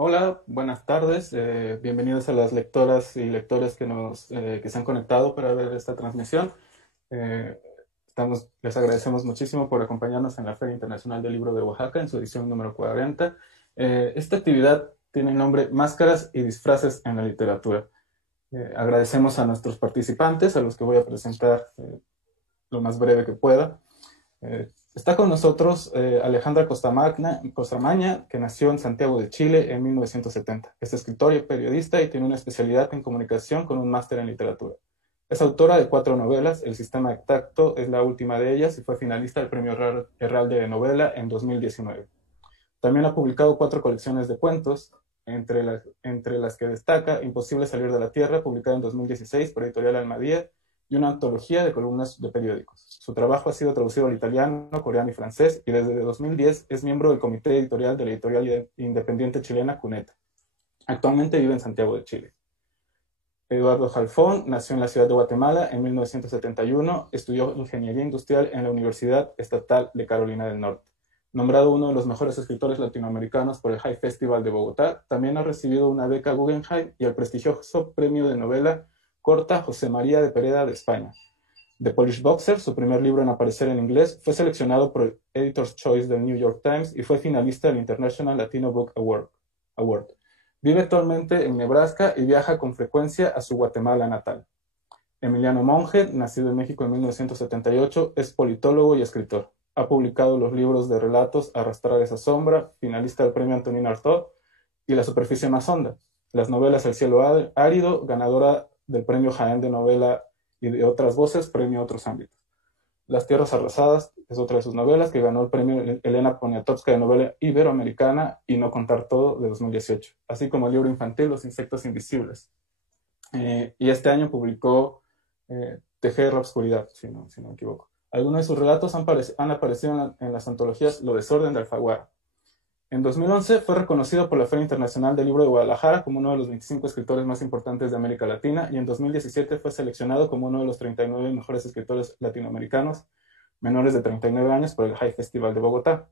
Hola, buenas tardes. Bienvenidos a las lectoras y lectores que se han conectado para ver esta transmisión. Eh, Les agradecemos muchísimo por acompañarnos en la Feria Internacional del Libro de Oaxaca en su edición número 40. Esta actividad tiene el nombre Máscaras y disfraces en la literatura. Agradecemos a nuestros participantes, a los que voy a presentar lo más breve que pueda. Está con nosotros Alejandra Costamaña, que nació en Santiago de Chile en 1970. Es escritora y periodista y tiene una especialidad en comunicación con un máster en literatura. Es autora de 4 novelas, El sistema de tacto es la última de ellas y fue finalista del Premio Herralde de Novela en 2019. También ha publicado 4 colecciones de cuentos, entre las que destaca Imposible salir de la Tierra, publicada en 2016 por Editorial Almadía, y una antología de columnas de periódicos. Su trabajo ha sido traducido al italiano, coreano y francés, y desde 2010 es miembro del comité editorial de la editorial independiente chilena Cuneta. Actualmente vive en Santiago de Chile. Eduardo Jalfón nació en la ciudad de Guatemala en 1971, estudió Ingeniería Industrial en la Universidad Estatal de Carolina del Norte. Nombrado uno de los mejores escritores latinoamericanos por el High Festival de Bogotá, también ha recibido una beca Guggenheim y el prestigioso premio de novela corta José María de Pereda de España. The Polish Boxer, su primer libro en aparecer en inglés, fue seleccionado por el Editor's Choice del New York Times y fue finalista del International Latino Book Award. Vive actualmente en Nebraska y viaja con frecuencia a su Guatemala natal. Emiliano Monge, nacido en México en 1978, es politólogo y escritor. Ha publicado los libros de relatos Arrastrar esa sombra, finalista del premio Antonín Artaud, y La superficie más honda. Las novelas El cielo árido, ganadora del premio Jaén de novela y de otras voces, premio Otros ámbitos. Las tierras arrasadas es otra de sus novelas que ganó el premio Elena Poniatowska de novela iberoamericana y No contar todo de 2018, así como el libro infantil Los insectos invisibles. Y este año publicó Tejer la oscuridad, si no me equivoco. Algunos de sus relatos han aparecido en las antologías Lo desorden de Alfaguara. En 2011 fue reconocido por la Feria Internacional del Libro de Guadalajara como uno de los 25 escritores más importantes de América Latina y en 2017 fue seleccionado como uno de los 39 mejores escritores latinoamericanos menores de 39 años por el High Festival de Bogotá.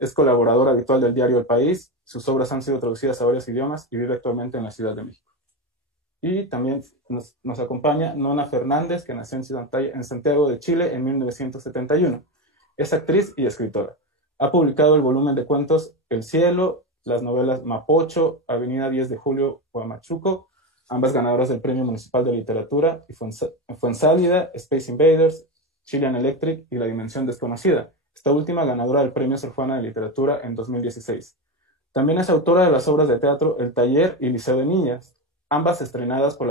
Es colaborador habitual del diario El País, sus obras han sido traducidas a varios idiomas y vive actualmente en la Ciudad de México. Y también nos acompaña Nona Fernández, que nació en Santiago de Chile en 1971. Es actriz y escritora. Ha publicado el volumen de cuentos El cielo, las novelas Mapocho, Avenida 10 de Julio, Huamachuco, ambas ganadoras del Premio Municipal de Literatura, y Fuensálida, Space Invaders, Chilean Electric y La Dimensión Desconocida. Esta última ganadora del Premio Sor Juana de Literatura en 2016. También es autora de las obras de teatro El Taller y Liceo de Niñas, ambas estrenadas por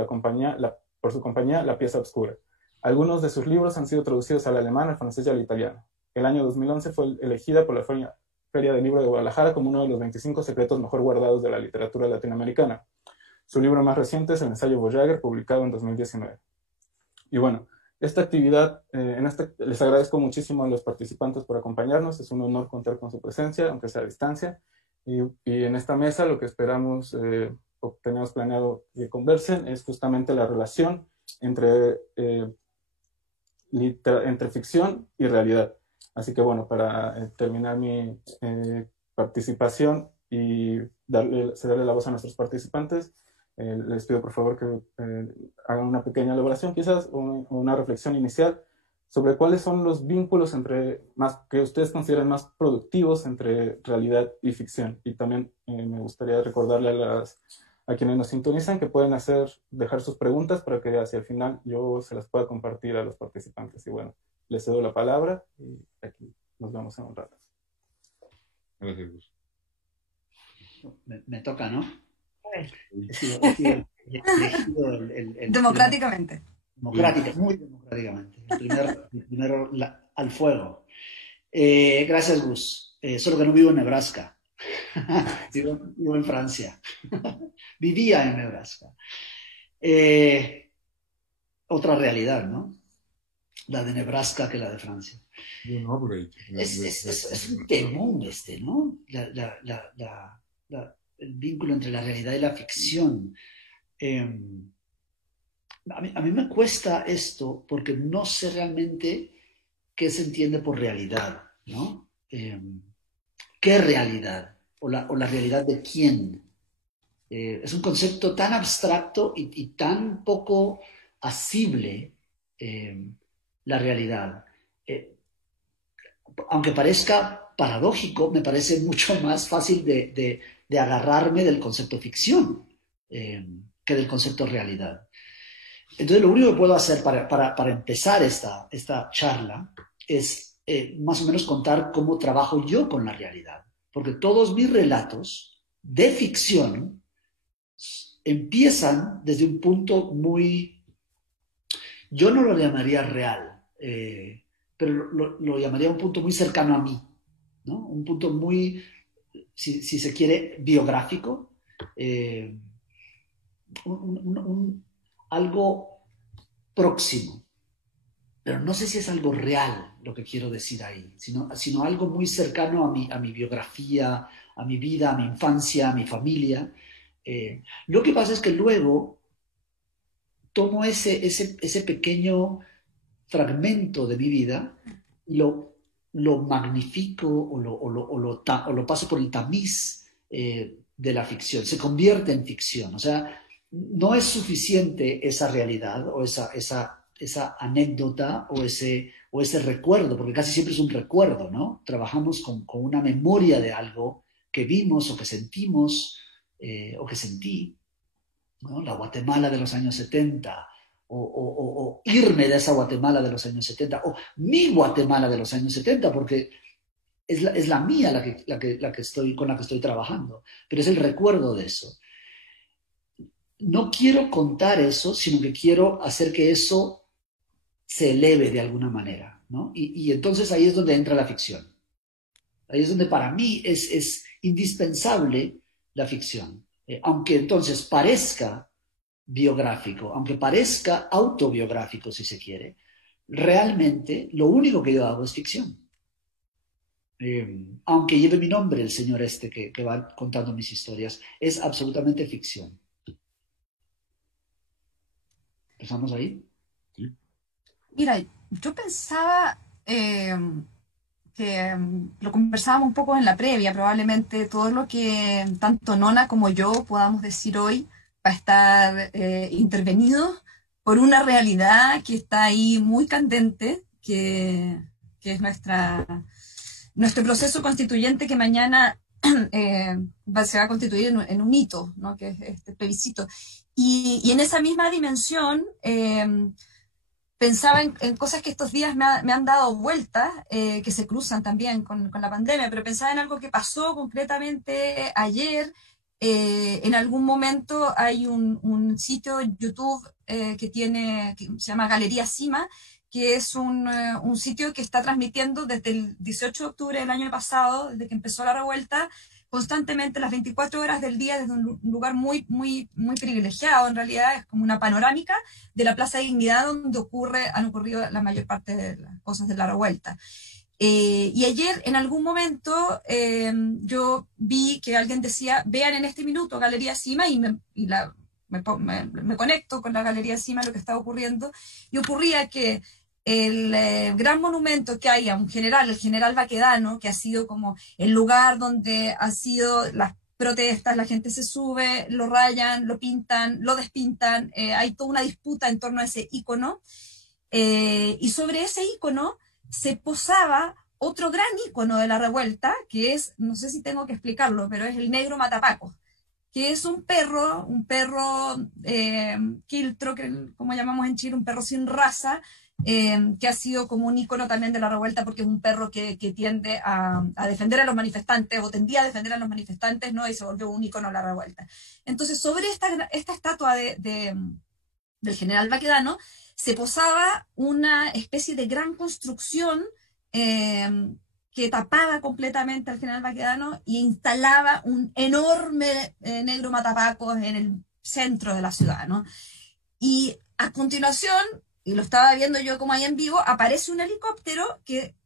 su compañía La Pieza Obscura. Algunos de sus libros han sido traducidos al alemán, al francés y al italiano. El año 2011 fue elegida por la Feria del Libro de Guadalajara como uno de los 25 secretos mejor guardados de la literatura latinoamericana. Su libro más reciente es el ensayo Voyager, publicado en 2019. Y bueno, esta actividad, les agradezco muchísimo a los participantes por acompañarnos. Es un honor contar con su presencia, aunque sea a distancia. Y en esta mesa lo que esperamos o tenemos planeado que conversen es justamente la relación entre ficción y realidad. Así que bueno, para terminar mi participación y cederle la voz a nuestros participantes, les pido por favor que hagan una pequeña elaboración quizás o una reflexión inicial sobre cuáles son los vínculos que ustedes consideren más productivos entre realidad y ficción. Y también me gustaría recordarle a quienes nos sintonizan que pueden dejar sus preguntas para que hacia el final yo se las pueda compartir a los participantes. Y bueno, les cedo la palabra y aquí nos vemos en un rato. Gracias. Me toca, ¿no? Sí. He sido elegido Democráticamente. Muy democráticamente. El primero al fuego. Gracias, Gus. Solo que no vivo en Nebraska. Vivo en Francia. Vivía en Nebraska. Otra realidad, ¿no? La de Nebraska que la de Francia. No, Es un temón ¿no? El vínculo entre la realidad y la ficción. A mí me cuesta esto porque no sé realmente qué se entiende por realidad, ¿no? ¿Qué realidad? O la realidad de quién. Es un concepto tan abstracto y tan poco asible la realidad. Aunque parezca paradójico, me parece mucho más fácil de agarrarme del concepto ficción que del concepto realidad. Entonces, lo único que puedo hacer para empezar esta charla es más o menos contar cómo trabajo yo con la realidad. Porque todos mis relatos de ficción empiezan desde un punto muy, yo no lo llamaría real, pero lo llamaría un punto muy cercano a mí, ¿no? Un punto muy, si se quiere, biográfico, algo próximo. Pero no sé si es algo real lo que quiero decir ahí, sino algo muy cercano a mi biografía, a mi vida, a mi infancia, a mi familia. Lo que pasa es que luego tomo ese pequeño fragmento de mi vida y lo magnifico o lo paso por el tamiz de la ficción. Se convierte en ficción. O sea, no es suficiente esa realidad o esa anécdota o ese recuerdo, porque casi siempre es un recuerdo, ¿no? Trabajamos con una memoria de algo que vimos o que sentimos o que sentí, ¿no? La Guatemala de los años 70, o irme de esa Guatemala de los años 70, o mi Guatemala de los años 70, porque es la mía con la que estoy trabajando, pero es el recuerdo de eso. No quiero contar eso, sino que quiero hacer que eso se eleve de alguna manera, ¿no? Y entonces ahí es donde entra la ficción. Ahí es donde para mí es indispensable la ficción. Aunque entonces parezca biográfico, aunque parezca autobiográfico si se quiere, realmente lo único que yo hago es ficción. Aunque lleve mi nombre el señor que va contando mis historias, es absolutamente ficción. ¿Empezamos ahí? Sí. Mira, yo pensaba que lo conversábamos un poco en la previa, probablemente todo lo que tanto Nona como yo podamos decir hoy va a estar intervenido por una realidad que está ahí muy candente, que es nuestro proceso constituyente que mañana se va a constituir en un hito, ¿no? Que es este plebiscito. Y en esa misma dimensión pensaba en cosas que estos días me han dado vueltas, que se cruzan también con la pandemia, pero pensaba en algo que pasó concretamente ayer. En algún momento hay un sitio en YouTube que se llama Galería Cima, que es un sitio que está transmitiendo desde el 18 de octubre del año pasado, desde que empezó la revuelta, constantemente las 24 horas del día desde un lugar muy, muy, muy privilegiado, en realidad es como una panorámica de la Plaza de Dignidad donde han ocurrido la mayor parte de las cosas de la revuelta. Y ayer en algún momento yo vi que alguien decía, vean en este minuto Galería Cima me conecto con la Galería Cima, lo que está ocurriendo, y ocurría que el gran monumento que hay a un general, el general Baquedano, que ha sido como el lugar donde han sido las protestas, la gente se sube, lo rayan, lo pintan, lo despintan, hay toda una disputa en torno a ese ícono, y sobre ese ícono se posaba otro gran ícono de la revuelta, que es, no sé si tengo que explicarlo, pero es el negro Matapaco, que es un perro quiltro, como llamamos en Chile, un perro sin raza, que ha sido como un ícono también de la revuelta porque es un perro que tiende a defender a los manifestantes o tendía a defender a los manifestantes, ¿no? Y se volvió un ícono de la revuelta. Entonces, sobre esta estatua del general Baquedano se posaba una especie de gran construcción que tapaba completamente al general Baquedano y instalaba un enorme negro matapacos en el centro de la ciudad, ¿no? Y a continuación, y lo estaba viendo yo como ahí en vivo, aparece un helicóptero que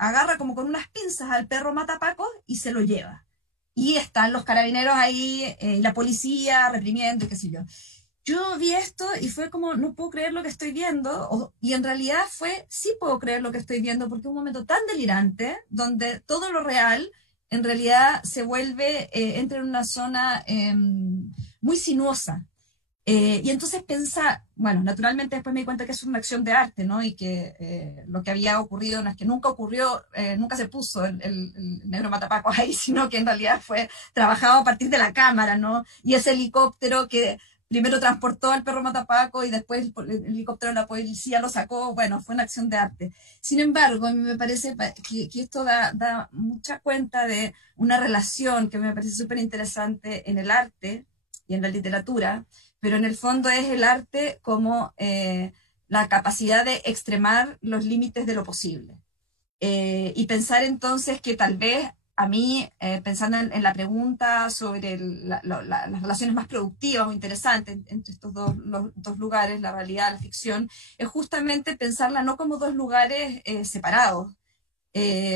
agarra como con unas pinzas al perro matapacos y se lo lleva. Y están los carabineros ahí, la policía reprimiendo y qué sé yo. Yo vi esto y fue como, no puedo creer lo que estoy viendo, y en realidad sí puedo creer lo que estoy viendo, porque es un momento tan delirante, donde todo lo real, en realidad se vuelve, entra en una zona muy sinuosa. Y entonces pensar, bueno, naturalmente después me di cuenta que es una acción de arte, ¿no? Y que lo que había ocurrido no es que nunca ocurrió, nunca se puso el negro matapaco ahí, sino que en realidad fue trabajado a partir de la cámara, ¿no? Y ese helicóptero que primero transportó al perro matapaco y después el helicóptero de la policía lo sacó, bueno, fue una acción de arte. Sin embargo, a mí me parece que esto da mucha cuenta de una relación que me parece súper interesante en el arte y en la literatura, pero en el fondo es el arte como la capacidad de extremar los límites de lo posible. Y pensar entonces que tal vez a mí, pensando en la pregunta sobre las relaciones más productivas o interesantes entre estos dos lugares, la realidad y la ficción, es justamente pensarla no como dos lugares separados,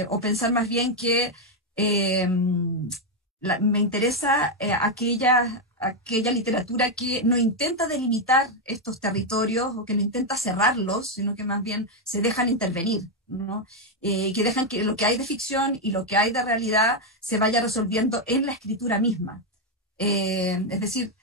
o pensar más bien que me interesa aquella literatura que no intenta delimitar estos territorios o que no intenta cerrarlos, sino que más bien se dejan intervenir, ¿no? Que dejan que lo que hay de ficción y lo que hay de realidad se vaya resolviendo en la escritura misma. Es decir,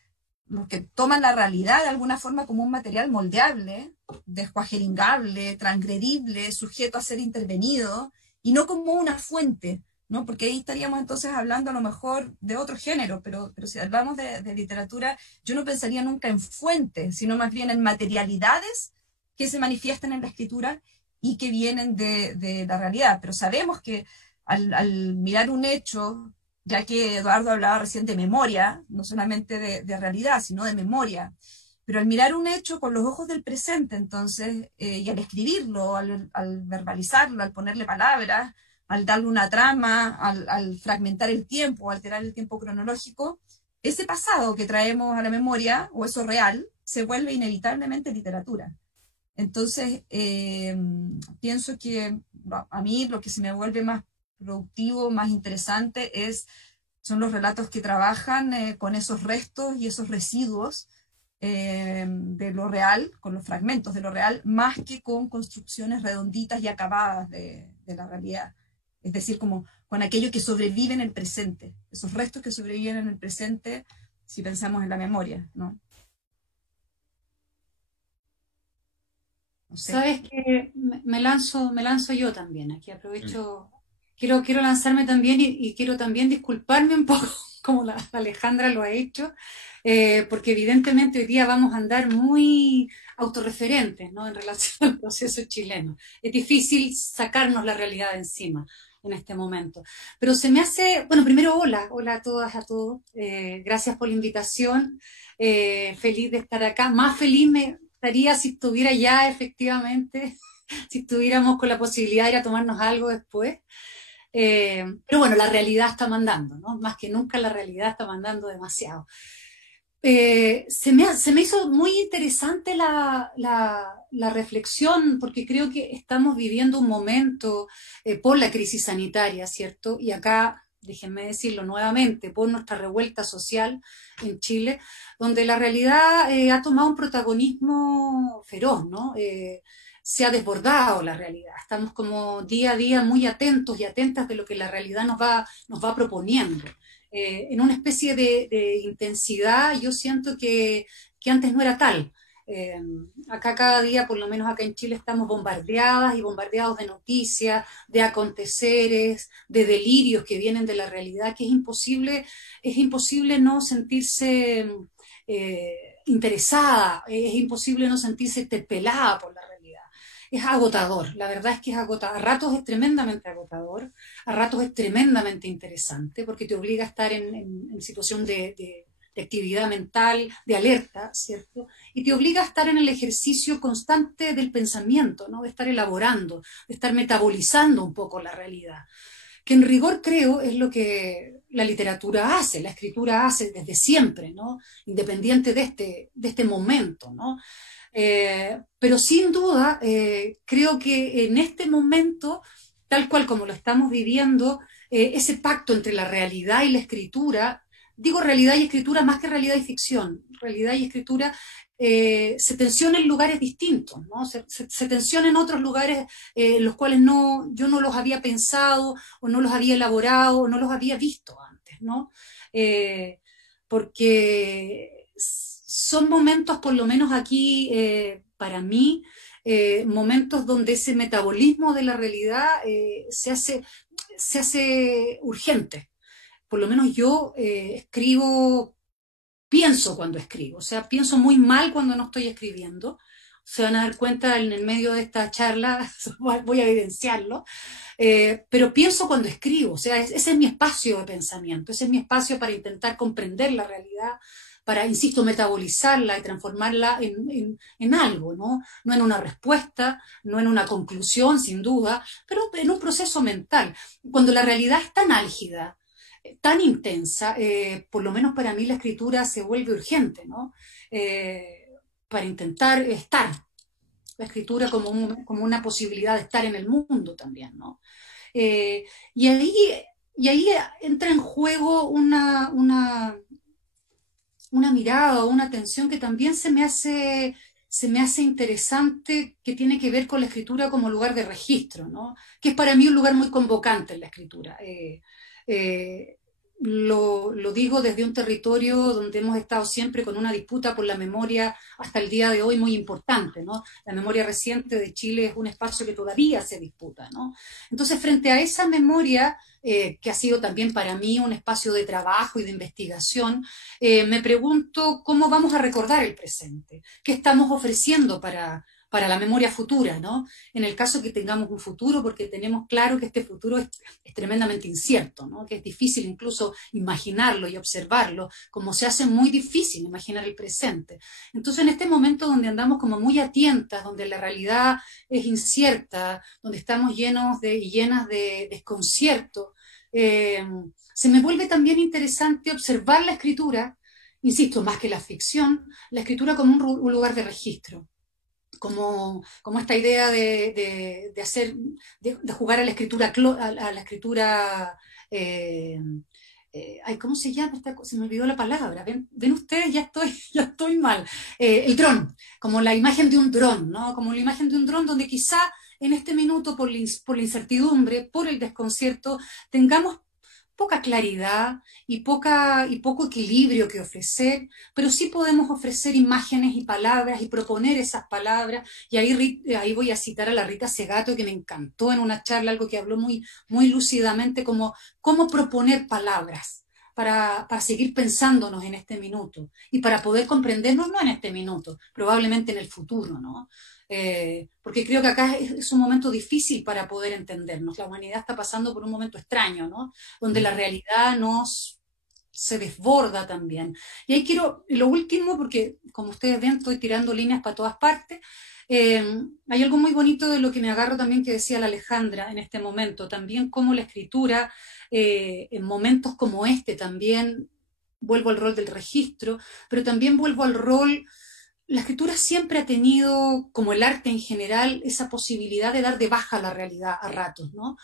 los que toman la realidad de alguna forma como un material moldeable, descuajeringable, transgredible, sujeto a ser intervenido, y no como una fuente, ¿no? Porque ahí estaríamos entonces hablando a lo mejor de otro género, pero si hablamos de literatura, yo no pensaría nunca en fuentes, sino más bien en materialidades que se manifiestan en la escritura y que vienen de la realidad. Pero sabemos que al mirar un hecho, ya que Eduardo hablaba recién de memoria, no solamente de realidad, sino de memoria, pero al mirar un hecho con los ojos del presente, entonces, y al escribirlo, al verbalizarlo, al ponerle palabras, al darle una trama, al fragmentar el tiempo, alterar el tiempo cronológico, ese pasado que traemos a la memoria, o eso real, se vuelve inevitablemente literatura. Entonces, pienso que a mí lo que se me vuelve más productivo, más interesante, son los relatos que trabajan con esos restos y esos residuos de lo real, con los fragmentos de lo real, más que con construcciones redonditas y acabadas de la realidad. Es decir, como con aquello que sobrevive en el presente, esos restos que sobreviven en el presente, si pensamos en la memoria, ¿no? No sé. Sabes que me lanzo yo también. Aquí aprovecho, quiero lanzarme también y quiero también disculparme un poco, como la Alejandra lo ha hecho, porque evidentemente hoy día vamos a andar muy autorreferentes, ¿no? En relación al proceso chileno. Es difícil sacarnos la realidad de encima en este momento. Pero se me hace, bueno, primero hola a todas, a todos. Gracias por la invitación. Feliz de estar acá. Más feliz me estaría si estuviera ya efectivamente, si estuviéramos con la posibilidad de ir a tomarnos algo después. Pero bueno, la realidad está mandando, ¿no? Más que nunca la realidad está mandando demasiado. Se me hizo muy interesante la reflexión, porque creo que estamos viviendo un momento por la crisis sanitaria, ¿cierto? Y acá, déjenme decirlo nuevamente, por nuestra revuelta social en Chile, donde la realidad ha tomado un protagonismo feroz, ¿no? Se ha desbordado la realidad. Estamos como día a día muy atentos y atentas de lo que la realidad nos va proponiendo. En una especie de intensidad, yo siento que antes no era tal. Acá cada día, por lo menos acá en Chile, estamos bombardeadas y bombardeados de noticias, de aconteceres, de delirios que vienen de la realidad, que es imposible no sentirse interesada, es imposible no sentirse interpelada por la realidad. Es agotador, la verdad es que es agotador. A ratos es tremendamente agotador, a ratos es tremendamente interesante, porque te obliga a estar en situación de actividad mental, de alerta, ¿cierto? Y te obliga a estar en el ejercicio constante del pensamiento, ¿no? De estar elaborando, de estar metabolizando un poco la realidad, que en rigor creo es lo que la literatura hace, la escritura hace desde siempre, ¿no? Independiente de este momento, ¿no? Pero sin duda, creo que en este momento, tal cual como lo estamos viviendo, ese pacto entre la realidad y la escritura, digo realidad y escritura más que realidad y ficción, realidad y escritura se tensiona en lugares distintos, ¿no? Se tensiona en otros lugares en los cuales yo no los había pensado, o no los había elaborado, o no los había visto antes, ¿no? Porque son momentos, por lo menos aquí, para mí, momentos donde ese metabolismo de la realidad se hace urgente. Por lo menos yo escribo, pienso cuando escribo, o sea, pienso muy mal cuando no estoy escribiendo. Se van a dar cuenta en el medio de esta charla, voy a evidenciarlo, pero pienso cuando escribo, o sea, ese es mi espacio de pensamiento, ese es mi espacio para intentar comprender la realidad, para, insisto, metabolizarla y transformarla en algo, ¿no? No en una respuesta, no en una conclusión, sin duda, pero en un proceso mental. Cuando la realidad es tan álgida, tan intensa, por lo menos para mí la escritura se vuelve urgente, ¿no? Para intentar estar, la escritura como una posibilidad de estar en el mundo también, ¿no? Eh, y, ahí, y ahí entra en juego una mirada o una atención que también se me hace interesante, que tiene que ver con la escritura como lugar de registro, ¿no? Que es para mí un lugar muy convocante en la escritura. Eh, lo digo desde un territorio donde hemos estado siempre con una disputa por la memoria hasta el día de hoy muy importante, ¿no? La memoria reciente de Chile es un espacio que todavía se disputa, ¿no? Entonces, frente a esa memoria, que ha sido también para mí un espacio de trabajo y de investigación, me pregunto cómo vamos a recordar el presente, qué estamos ofreciendo para la memoria futura, ¿no? En el caso que tengamos un futuro, porque tenemos claro que este futuro es tremendamente incierto, ¿no? Que es difícil incluso imaginarlo y observarlo, como se hace muy difícil imaginar el presente. Entonces, en este momento donde andamos como muy a tientas, donde la realidad es incierta, donde estamos llenas de desconcierto, se me vuelve también interesante observar la escritura, insisto, más que la ficción, la escritura como un lugar de registro. Como esta idea de jugar a la escritura, ¿cómo se llama esta cosa? Se me olvidó la palabra. ¿Ven ustedes? Ya estoy mal. El dron, como la imagen de un dron, ¿no? Como la imagen de un dron donde quizá en este minuto, por la incertidumbre, por el desconcierto, tengamos poca claridad y poco equilibrio que ofrecer, pero sí podemos ofrecer imágenes y palabras y proponer esas palabras. Y ahí voy a citar a la Rita Segato, que me encantó en una charla, algo que habló muy, muy lúcidamente, como cómo proponer palabras para seguir pensándonos en este minuto y para poder comprendernos no en este minuto, probablemente en el futuro, ¿no? Porque creo que acá es un momento difícil para poder entendernos. La humanidad está pasando por un momento extraño, ¿no? Donde la realidad se desborda también. Y ahí lo último, porque como ustedes ven, estoy tirando líneas para todas partes. Hay algo muy bonito de lo que me agarro también que decía la Alejandra en este momento, también como la escritura, en momentos como este, también vuelvo al rol del registro, pero también vuelvo al rol. La escritura siempre ha tenido, como el arte en general, esa posibilidad de dar de baja a la realidad a ratos, ¿no?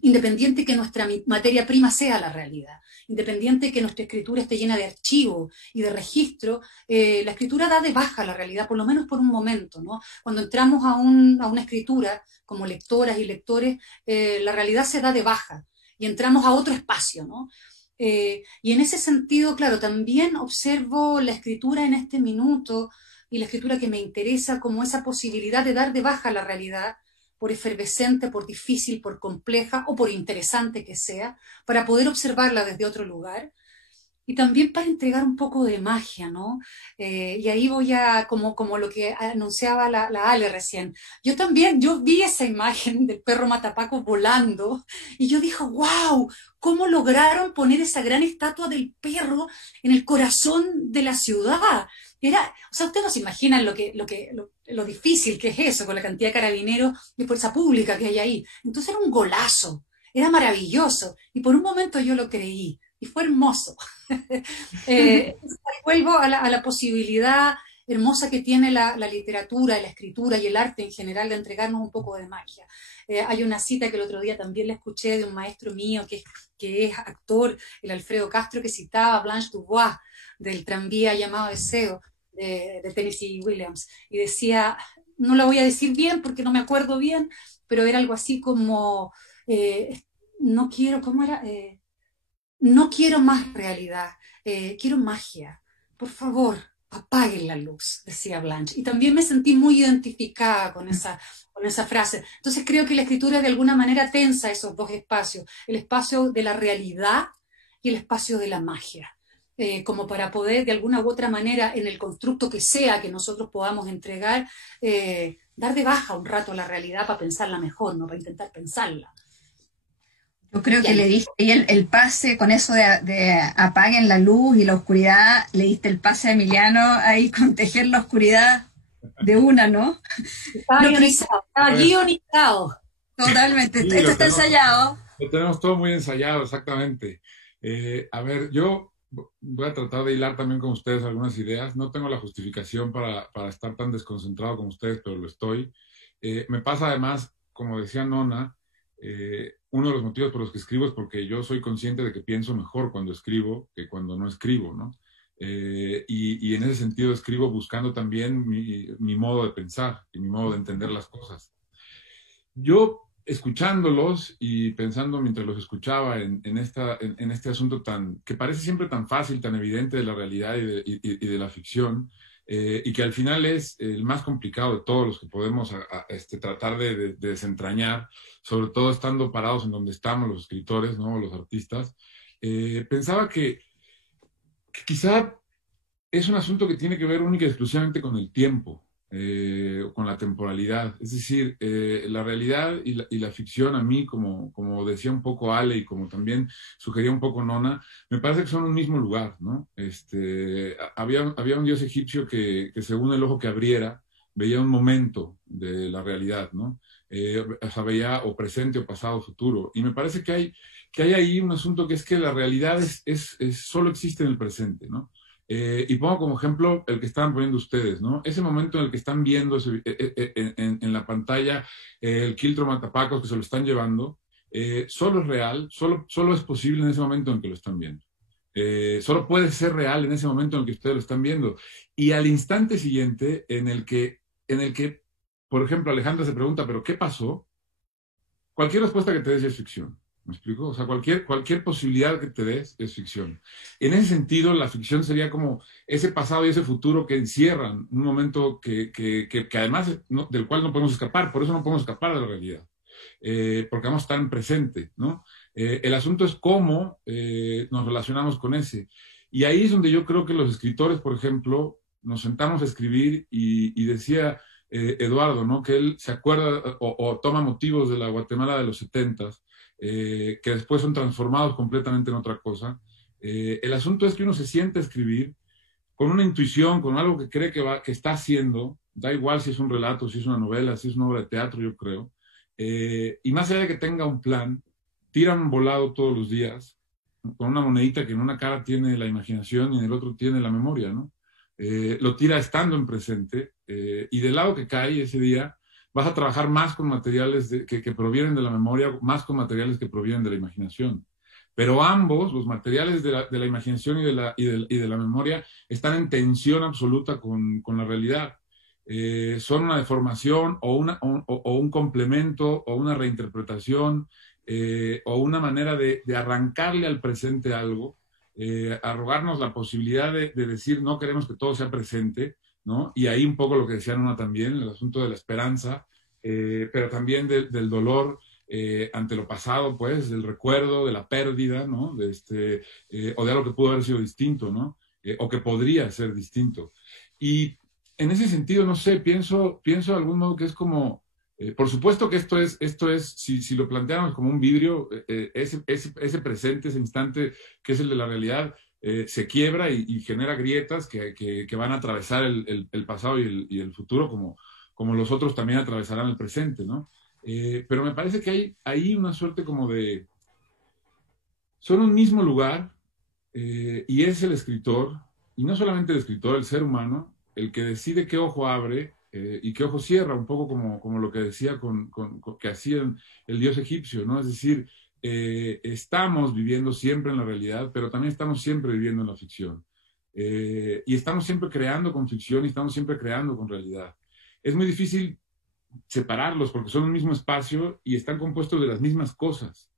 Independiente que nuestra materia prima sea la realidad, independiente que nuestra escritura esté llena de archivo y de registro, la escritura da de baja a la realidad, por lo menos por un momento, ¿no? Cuando entramos a una escritura, como lectoras y lectores, la realidad se da de baja y entramos a otro espacio, ¿no? Y en ese sentido, claro, también observo la escritura en este minuto y la escritura que me interesa como esa posibilidad de dar de baja la realidad, por efervescente, por difícil, por compleja o por interesante que sea, para poder observarla desde otro lugar. Y también para entregar un poco de magia, ¿no? Y ahí voy como lo que anunciaba la Ale recién. Yo vi esa imagen del perro matapaco volando y yo dije, wow, ¿cómo lograron poner esa gran estatua del perro en el corazón de la ciudad? O sea, ustedes no se imaginan lo difícil que es eso, con la cantidad de carabineros de fuerza pública que hay ahí. Entonces era un golazo, era maravilloso. Y por un momento yo lo creí. Y fue hermoso. Vuelvo a la posibilidad hermosa que tiene la literatura, la escritura y el arte en general de entregarnos un poco de magia. Hay una cita que el otro día también la escuché de un maestro mío que es actor, el Alfredo Castro, que citaba a Blanche Dubois del tranvía llamado Deseo de Tennessee Williams, y decía, no la voy a decir bien porque no me acuerdo bien, pero era algo así como no quiero, ¿cómo era? No quiero más realidad, quiero magia, por favor, apaguen la luz, decía Blanche. Y también me sentí muy identificada con esa frase. Entonces creo que la escritura de alguna manera tensa esos dos espacios, el espacio de la realidad y el espacio de la magia. Como para poder de alguna u otra manera en el constructo que sea que nosotros podamos entregar, dar de baja un rato la realidad para pensarla mejor, no para intentar pensarla. Yo creo que le diste ahí el pase con eso de apaguen la luz y la oscuridad, le diste el pase a Emiliano ahí con tejer la oscuridad de una, ¿no? Estaba guionizado, estaba guionizado. Totalmente, Sí, esto está ensayado. Lo tenemos todo muy ensayado, exactamente. A ver, yo voy a tratar de hilar también con ustedes algunas ideas. No tengo la justificación para estar tan desconcentrado como ustedes, pero lo estoy. Me pasa además, como decía Nona, uno de los motivos por los que escribo es porque yo soy consciente de que pienso mejor cuando escribo que cuando no escribo, ¿no? Y en ese sentido escribo buscando también mi modo de pensar y mi modo de entender las cosas. Yo, escuchándolos y pensando mientras los escuchaba en este asunto que parece siempre tan fácil, tan evidente de la realidad y de la ficción, y que al final es el más complicado de todos los que podemos tratar de desentrañar, sobre todo estando parados en donde estamos los escritores, ¿no? Los artistas, pensaba que quizá es un asunto que tiene que ver única y exclusivamente con el tiempo, con la temporalidad. Es decir, la realidad y la ficción a mí, como decía un poco Ale y como también sugería un poco Nona, me parece que son un mismo lugar, ¿no? Había un dios egipcio que según el ojo que abriera, veía un momento de la realidad, ¿no? O sea, veía o presente o pasado o futuro. Y me parece que hay ahí un asunto que es que la realidad solo existe en el presente, ¿no? Y pongo como ejemplo el que estaban poniendo ustedes, ¿no? Ese momento en el que están viendo en la pantalla el quiltro matapacos que se lo están llevando, solo es real, solo es posible en ese momento en que lo están viendo. Solo puede ser real en ese momento en el que ustedes lo están viendo. Y al instante siguiente en el que, por ejemplo, Alejandra se pregunta, ¿pero qué pasó? Cualquier respuesta que te des es ficción. ¿Me explico? O sea, cualquier posibilidad que te des es ficción. En ese sentido, la ficción sería como ese pasado y ese futuro que encierran un momento que además del cual no podemos escapar. Por eso no podemos escapar de la realidad. Porque vamos a estar en presente, ¿no? El asunto es cómo nos relacionamos con ese. Y ahí es donde yo creo que los escritores, por ejemplo, nos sentamos a escribir y decía Eduardo, ¿no? Que él se acuerda o toma motivos de la Guatemala de los 70s, que después son transformados completamente en otra cosa. El asunto es que uno se siente a escribir con una intuición, con algo que cree que está haciendo, da igual si es un relato, si es una novela, si es una obra de teatro, yo creo, y más allá de que tenga un plan, tiran volado todos los días, con una monedita que en una cara tiene la imaginación y en el otro tiene la memoria, ¿no? Lo tira estando en presente, y del lado que cae ese día, vas a trabajar más con materiales que provienen de la memoria, más con materiales que provienen de la imaginación. Pero ambos, los materiales de la imaginación y de la memoria, están en tensión absoluta con la realidad. Son una deformación o un complemento o una reinterpretación o una manera de arrancarle al presente algo, arrogarnos la posibilidad de decir no queremos que todo sea presente, ¿no? Y ahí un poco lo que decía Nona también, el asunto de la esperanza, pero también del dolor ante lo pasado, pues, del recuerdo, de la pérdida, ¿no? O de algo que pudo haber sido distinto, ¿no? O que podría ser distinto. Y en ese sentido, no sé, pienso de algún modo que es como, por supuesto que esto es si lo planteáramos como un vidrio, ese presente, ese instante que es el de la realidad, se quiebra y genera grietas que van a atravesar el pasado y el futuro, como los otros también atravesarán el presente, ¿no? Pero me parece que hay ahí una suerte como de... Son un mismo lugar, y es el escritor, y no solamente el escritor, el ser humano, el que decide qué ojo abre y qué ojo cierra, un poco como lo que decía que hacía el dios egipcio, ¿no? Es decir, estamos viviendo siempre en la realidad, pero también estamos siempre viviendo en la ficción. Y estamos siempre creando con ficción y estamos siempre creando con realidad. Es muy difícil separarlos porque son un mismo espacio y están compuestos de las mismas cosas.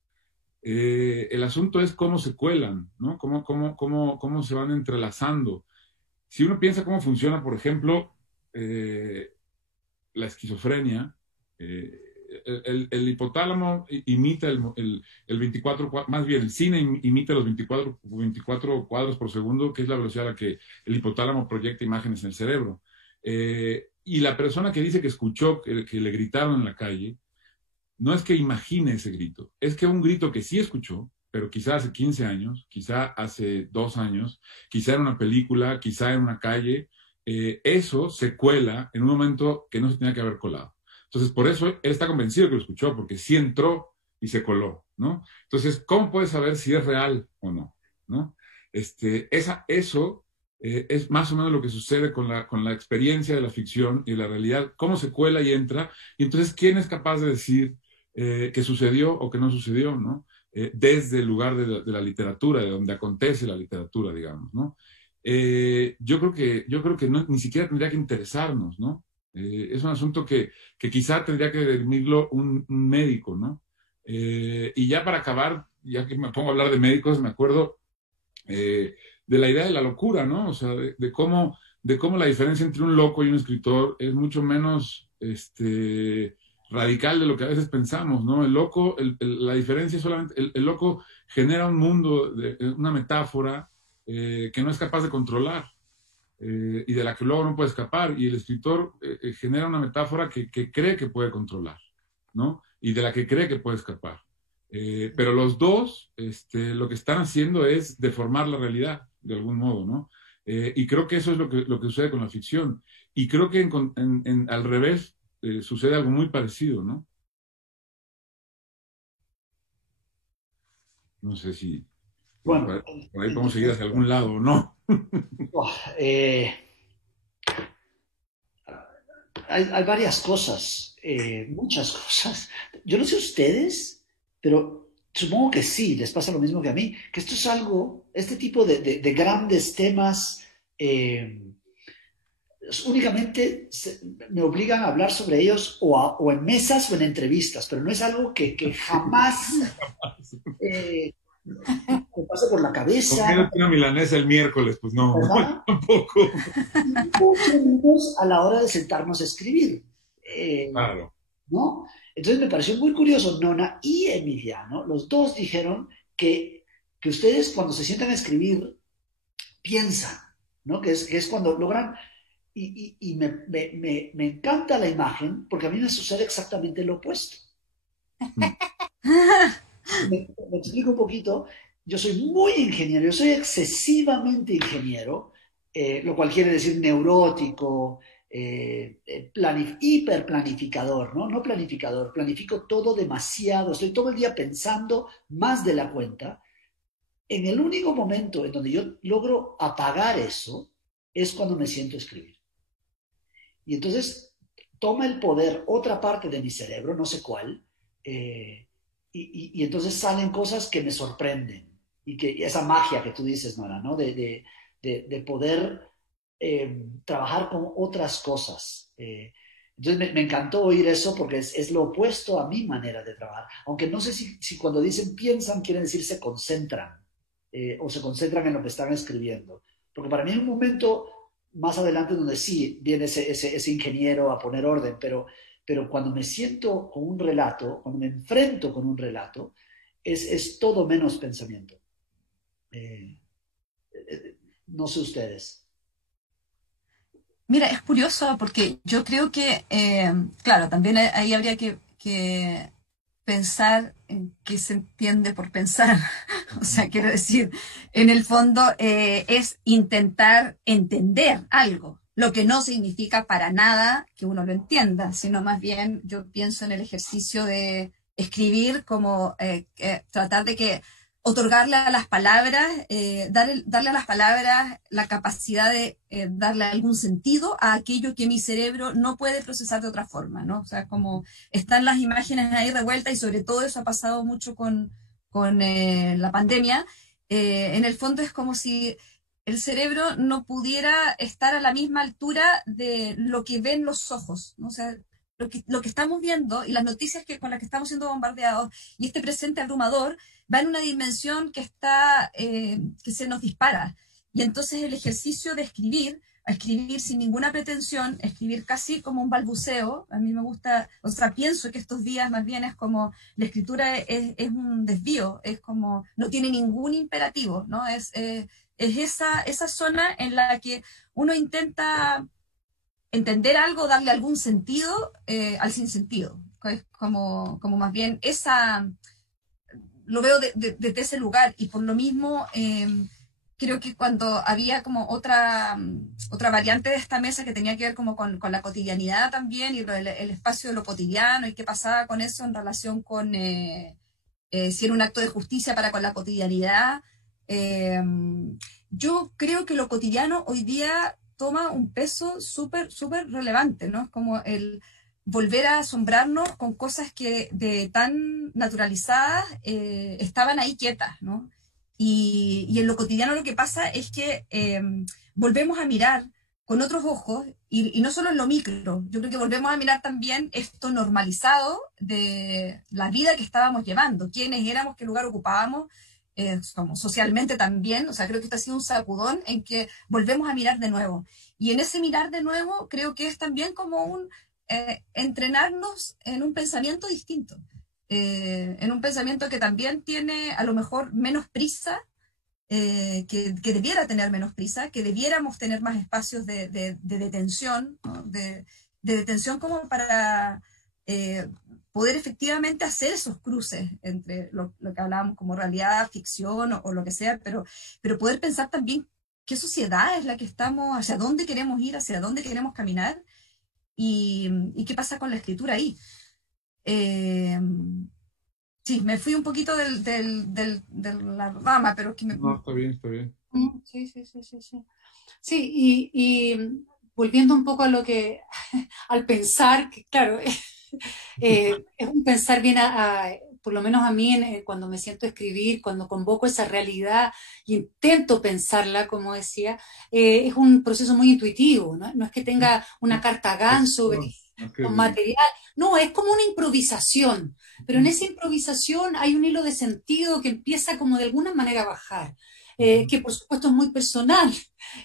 El asunto es cómo se cuelan, ¿no? Cómo se van entrelazando. si uno piensa cómo funciona, por ejemplo, la esquizofrenia, el hipotálamo imita el 24, más bien el cine imita los 24 cuadros por segundo, que es la velocidad a la que el hipotálamo proyecta imágenes en el cerebro. Y la persona que dice que escuchó que le gritaron en la calle, no es que imagine ese grito, es que un grito que sí escuchó, pero quizá hace 15 años, quizá hace 2 años, quizá en una película, quizá en una calle, eso se cuela en un momento que no se tenía que haber colado. Entonces, por eso él está convencido que lo escuchó, porque sí entró y se coló, ¿no? Entonces, ¿cómo puedes saber si es real o no? ¿No? Eso es más o menos lo que sucede con la experiencia de la ficción y la realidad, cómo se cuela y entra, y entonces, ¿quién es capaz de decir que sucedió o que no sucedió, ¿no? Desde el lugar de la literatura, de donde acontece la literatura, digamos, ¿no? Yo creo que ni siquiera tendría que interesarnos, ¿no? Es un asunto que quizá tendría que dirimirlo un médico, ¿no? Y ya para acabar, ya que me pongo a hablar de médicos, me acuerdo de la idea de la locura, ¿no? O sea, de cómo la diferencia entre un loco y un escritor es mucho menos radical de lo que a veces pensamos, ¿no? El loco, la diferencia es solamente, el loco genera un mundo, una metáfora que no es capaz de controlar. Y de la que luego no puede escapar, y el escritor genera una metáfora que cree que puede controlar, ¿no? Y de la que cree que puede escapar. Pero los dos lo que están haciendo es deformar la realidad, de algún modo, ¿no? Y creo que eso es lo que sucede con la ficción. Y creo que al revés sucede algo muy parecido, ¿no? No sé si Bueno, por ahí podemos seguir hacia algún lado o no. hay varias cosas, muchas cosas. Yo no sé ustedes, pero supongo que sí, les pasa lo mismo que a mí, que esto es algo, este tipo de grandes temas, únicamente me obligan a hablar sobre ellos o en mesas o en entrevistas, pero no es algo que jamás me pasa por la cabeza. Comer una milanesa el miércoles, pues no, ¿Verdad? tampoco. Mucho menos a la hora de sentarnos a escribir. Claro. ¿No? Entonces me pareció muy curioso, Nona y Emiliano, los dos dijeron que ustedes cuando se sientan a escribir piensan, ¿no? Que es cuando logran, y me encanta la imagen porque a mí me sucede exactamente lo opuesto. Me explico un poquito. Yo soy muy ingeniero, yo soy excesivamente ingeniero, lo cual quiere decir neurótico, hiperplanificador, ¿no? No planificador, planifico todo demasiado, estoy todo el día pensando más de la cuenta. En el único momento en donde yo logro apagar eso es cuando me siento a escribir. Y entonces toma el poder otra parte de mi cerebro, no sé cuál, y entonces salen cosas que me sorprenden. Y esa magia que tú dices, Nora, ¿no? De poder trabajar con otras cosas. Entonces me encantó oír eso porque es lo opuesto a mi manera de trabajar. Aunque no sé si cuando dicen piensan quieren decir se concentran o se concentran en lo que están escribiendo. Porque para mí hay un momento más adelante donde sí viene ese ingeniero a poner orden, pero cuando me siento con un relato, cuando me enfrento con un relato, es todo menos pensamiento. No sé ustedes. Mira, es curioso porque yo creo que, claro, también ahí habría que pensar en qué se entiende por pensar. O sea, quiero decir, en el fondo es intentar entender algo, lo que no significa para nada que uno lo entienda, sino más bien yo pienso en el ejercicio de escribir como tratar de que otorgarle a las palabras, darle a las palabras la capacidad de darle algún sentido a aquello que mi cerebro no puede procesar de otra forma, ¿no? O sea, como están las imágenes ahí revueltas y sobre todo eso ha pasado mucho con la pandemia, en el fondo es como si el cerebro no pudiera estar a la misma altura de lo que ven los ojos, ¿no? O sea, lo que estamos viendo y las noticias con las que estamos siendo bombardeados y este presente abrumador va en una dimensión que está que se nos dispara. Y entonces el ejercicio de escribir, a escribir sin ninguna pretensión, escribir casi como un balbuceo. A mí me gusta, o sea, pienso que estos días más bien es como, la escritura es un desvío, es como, no tiene ningún imperativo, ¿no? Es esa zona en la que uno intenta entender algo, darle algún sentido al sinsentido. Es como más bien esa, lo veo desde ese lugar, y por lo mismo creo que cuando había como otra variante de esta mesa que tenía que ver como con la cotidianidad también, y el espacio de lo cotidiano y qué pasaba con eso en relación con si era un acto de justicia para con la cotidianidad. Yo creo que lo cotidiano hoy día toma un peso súper, súper relevante, ¿no? Es como el volver a asombrarnos con cosas que de tan naturalizadas estaban ahí quietas, ¿no? Y en lo cotidiano lo que pasa es que volvemos a mirar con otros ojos, y no solo en lo micro, yo creo que volvemos a mirar también esto normalizado de la vida que estábamos llevando, quiénes éramos, qué lugar ocupábamos, como socialmente también. O sea, creo que esto ha sido un sacudón en que volvemos a mirar de nuevo. Y en ese mirar de nuevo creo que es también como un entrenarnos en un pensamiento distinto, en un pensamiento que también tiene a lo mejor menos prisa, que debiera tener menos prisa, que debiéramos tener más espacios de detención, ¿no? De detención como para poder efectivamente hacer esos cruces entre lo que hablábamos como realidad, ficción o lo que sea, pero poder pensar también qué sociedad es la que estamos, hacia dónde queremos ir, hacia dónde queremos caminar, y qué pasa con la escritura ahí. Sí, me fui un poquito de la rama, pero es que No, está bien, está bien. Sí, sí, sí, sí, sí. Sí, y volviendo un poco a lo que, al pensar, que claro, es un pensar bien, por lo menos a mí, cuando me siento a escribir, cuando convoco esa realidad y intento pensarla, como decía, es un proceso muy intuitivo, ¿no? No es que tenga una carta ganso con material, no, es como una improvisación, pero en esa improvisación hay un hilo de sentido que empieza como de alguna manera a bajar. Que por supuesto es muy personal.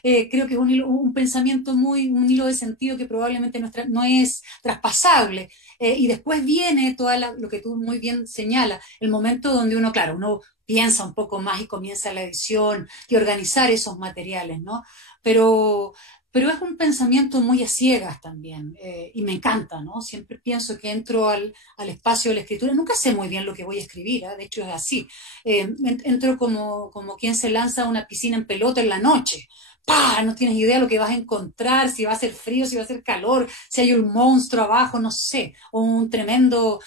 Creo que es un pensamiento un hilo de sentido que probablemente no es traspasable. Y después viene lo que tú muy bien señalas, el momento donde uno, claro, uno piensa un poco más y comienza la edición y organizar esos materiales, ¿no? Pero, pero es un pensamiento muy a ciegas también, y me encanta, ¿no? Siempre pienso que entro al espacio de la escritura, nunca sé muy bien lo que voy a escribir, ¿eh? De hecho es así. Entro como quien se lanza a una piscina en pelota en la noche. ¡Pah! No tienes idea lo que vas a encontrar, si va a ser frío, si va a ser calor, si hay un monstruo abajo, no sé, o un tremendo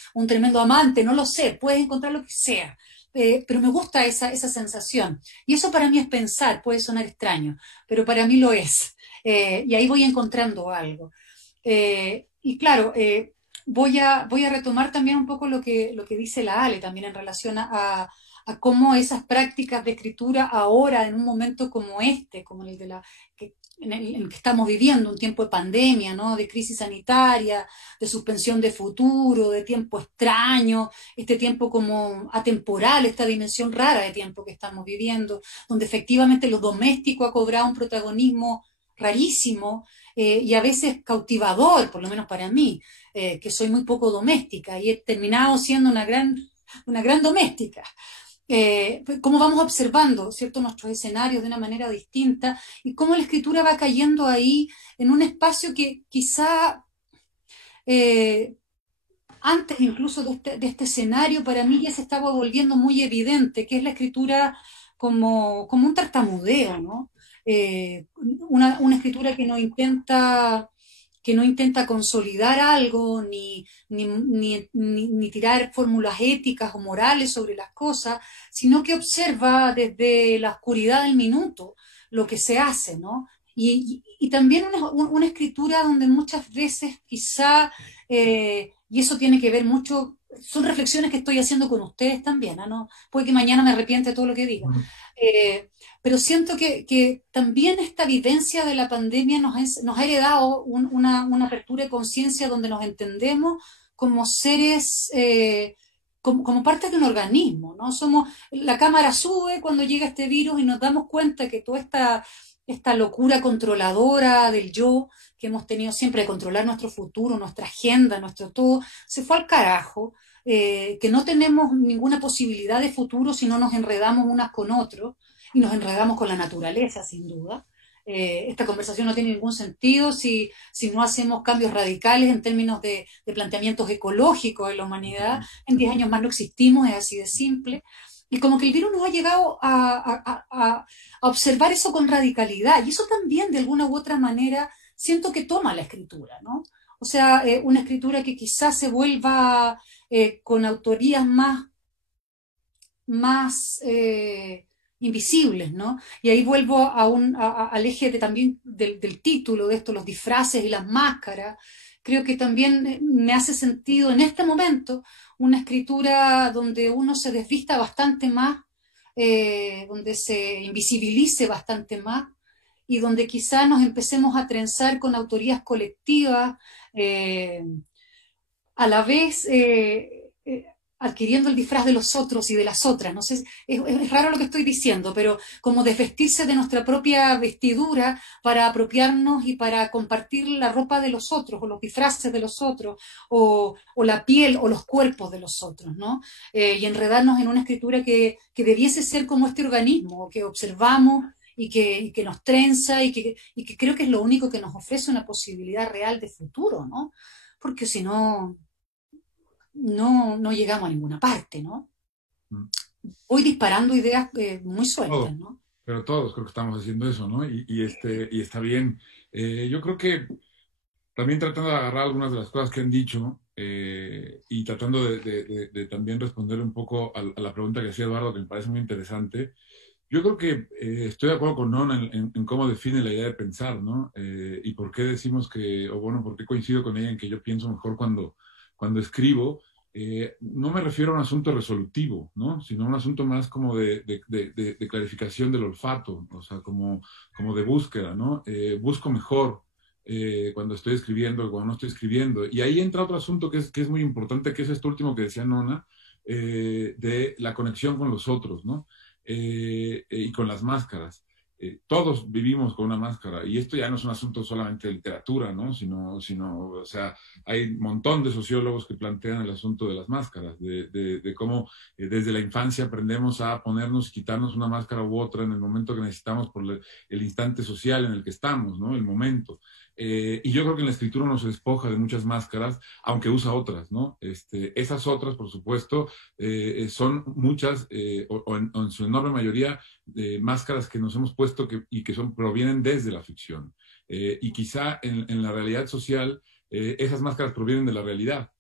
amante, no lo sé, puedes encontrar lo que sea. Pero me gusta esa sensación. Y eso para mí es pensar, puede sonar extraño, pero para mí lo es. Y ahí voy encontrando algo. Y claro, voy a retomar también un poco lo que dice la Ale también en relación a cómo esas prácticas de escritura ahora, en un momento como este, como el en el que estamos viviendo, un tiempo de pandemia, ¿no? De crisis sanitaria, de suspensión de futuro, de tiempo extraño, este tiempo como atemporal, esta dimensión rara de tiempo que estamos viviendo, donde efectivamente lo doméstico ha cobrado un protagonismo rarísimo, y a veces cautivador, por lo menos para mí, que soy muy poco doméstica y he terminado siendo una gran doméstica. Cómo vamos observando, ¿cierto?, nuestros escenarios de una manera distinta, y cómo la escritura va cayendo ahí en un espacio que quizá antes incluso de este escenario para mí ya se estaba volviendo muy evidente, que es la escritura como un tartamudeo, ¿no? Una escritura que no intenta consolidar algo, ni tirar fórmulas éticas o morales sobre las cosas, sino que observa desde la oscuridad del minuto lo que se hace, ¿no? Y también una escritura donde muchas veces quizá, y eso tiene que ver mucho, son reflexiones que estoy haciendo con ustedes también, ¿no? Puede que mañana me arrepiente de todo lo que diga. Pero siento que también esta vivencia de la pandemia nos ha heredado una apertura de conciencia donde nos entendemos como seres como parte de un organismo, ¿no? La cámara sube cuando llega este virus y nos damos cuenta que toda esta locura controladora del yo que hemos tenido siempre de controlar nuestro futuro, nuestra agenda, nuestro todo, se fue al carajo, que no tenemos ninguna posibilidad de futuro si no nos enredamos unas con otros, y nos enredamos con la naturaleza, sin duda. Esta conversación no tiene ningún sentido si no hacemos cambios radicales en términos de planteamientos ecológicos en la humanidad. En 10 años más no existimos, es así de simple. Y como que el virus nos ha llegado a observar eso con radicalidad. Y eso también, de alguna u otra manera, siento que toma la escritura, ¿no? O sea, una escritura que quizás se vuelva con autorías más invisibles, ¿no? Y ahí vuelvo al eje también del título de esto, los disfraces y las máscaras. Creo que también me hace sentido en este momento una escritura donde uno se desvista bastante más, donde se invisibilice bastante más, y donde quizá nos empecemos a trenzar con autorías colectivas, a la vez adquiriendo el disfraz de los otros y de las otras. No sé, es raro lo que estoy diciendo, pero como desvestirse de nuestra propia vestidura para apropiarnos y para compartir la ropa de los otros, o los disfraces de los otros, o la piel o los cuerpos de los otros, ¿no? Y enredarnos en una escritura que debiese ser como este organismo, que observamos y que nos trenza y que creo que es lo único que nos ofrece una posibilidad real de futuro, ¿no? Porque si no llegamos a ninguna parte, ¿no? Voy disparando ideas muy sueltas, ¿no? Pero todos creo que estamos haciendo eso, ¿no? Y está bien. Yo creo que también tratando de agarrar algunas de las cosas que han dicho y tratando de también responder un poco a la pregunta que hacía Eduardo, que me parece muy interesante. Yo creo que estoy de acuerdo con Nona en cómo define la idea de pensar, ¿no? Y por qué decimos por qué coincido con ella en que yo pienso mejor cuando escribo. No me refiero a un asunto resolutivo, ¿no? Sino a un asunto más como de clarificación del olfato, o sea, como de búsqueda, ¿no? Busco mejor cuando estoy escribiendo que cuando no estoy escribiendo. Y ahí entra otro asunto que es muy importante, que es esto último que decía Nona, de la conexión con los otros, ¿no? Y con las máscaras. Todos vivimos con una máscara, y esto ya no es un asunto solamente de literatura, ¿no? Sino, o sea, hay un montón de sociólogos que plantean el asunto de las máscaras, de cómo desde la infancia aprendemos a ponernos y quitarnos una máscara u otra en el momento que necesitamos por el instante social en el que estamos, ¿no? El momento. Y yo creo que en la escritura uno se despoja de muchas máscaras, aunque usa otras, ¿no? Esas otras, por supuesto, son muchas, o en su enorme mayoría, máscaras que nos hemos puesto provienen desde la ficción. Y quizá en la realidad social, esas máscaras provienen de la realidad.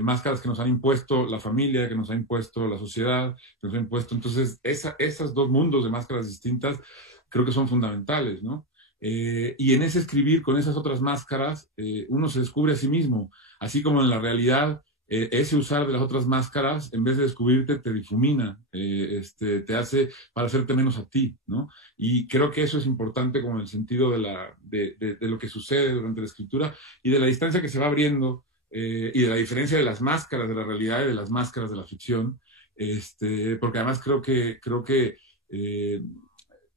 Máscaras que nos han impuesto la familia, que nos ha impuesto la sociedad, que nos ha impuesto. Entonces, esos dos mundos de máscaras distintas creo que son fundamentales, ¿no? Y en ese escribir con esas otras máscaras, uno se descubre a sí mismo, así como en la realidad, ese usar de las otras máscaras, en vez de descubrirte, te difumina, te hace para hacerte menos a ti, ¿no? Y creo que eso es importante como en el sentido de lo que sucede durante la escritura y de la distancia que se va abriendo y de la diferencia de las máscaras de la realidad y de las máscaras de la ficción, porque además creo que